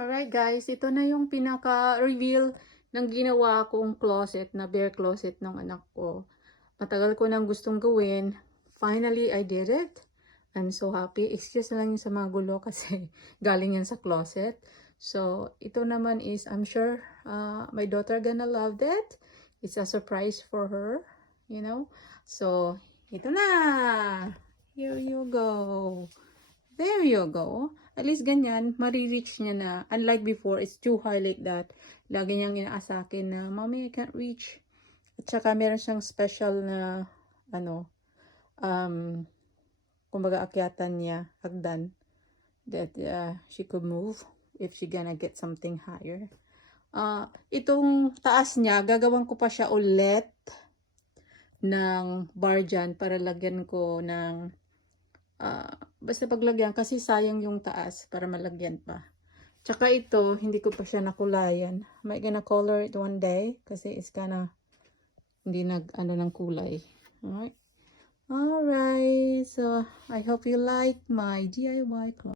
Alright guys, ito na yung pinaka-reveal ng ginawa kong closet na bare closet ng anak ko. Matagal ko nang gustong gawin. Finally, I did it. I'm so happy. Excuse na lang yung sa mga gulo kasi galing yan sa closet. So, ito naman is, I'm sure my daughter gonna love that. It's a surprise for her, you know. So, ito na. Here you go. There you go. At least ganyan, marireach niya na. Unlike before, it's too hard like that. Lagi niyang inaasakin na, Mommy, I can't reach. At saka meron siyang special na, kumbaga akyatan niya, hagdan, that she could move if she gonna get something higher. Itong taas niya, gagawin ko pa siya ulit ng bar dyan para lagyan ko ng basta paglagyan kasi sayang yung taas para malagyan pa. Tsaka ito, hindi ko pa siya nakulayan. Might gonna color it one day kasi it's kinda hindi ng kulay. Alright. So I hope you like my DIY closet.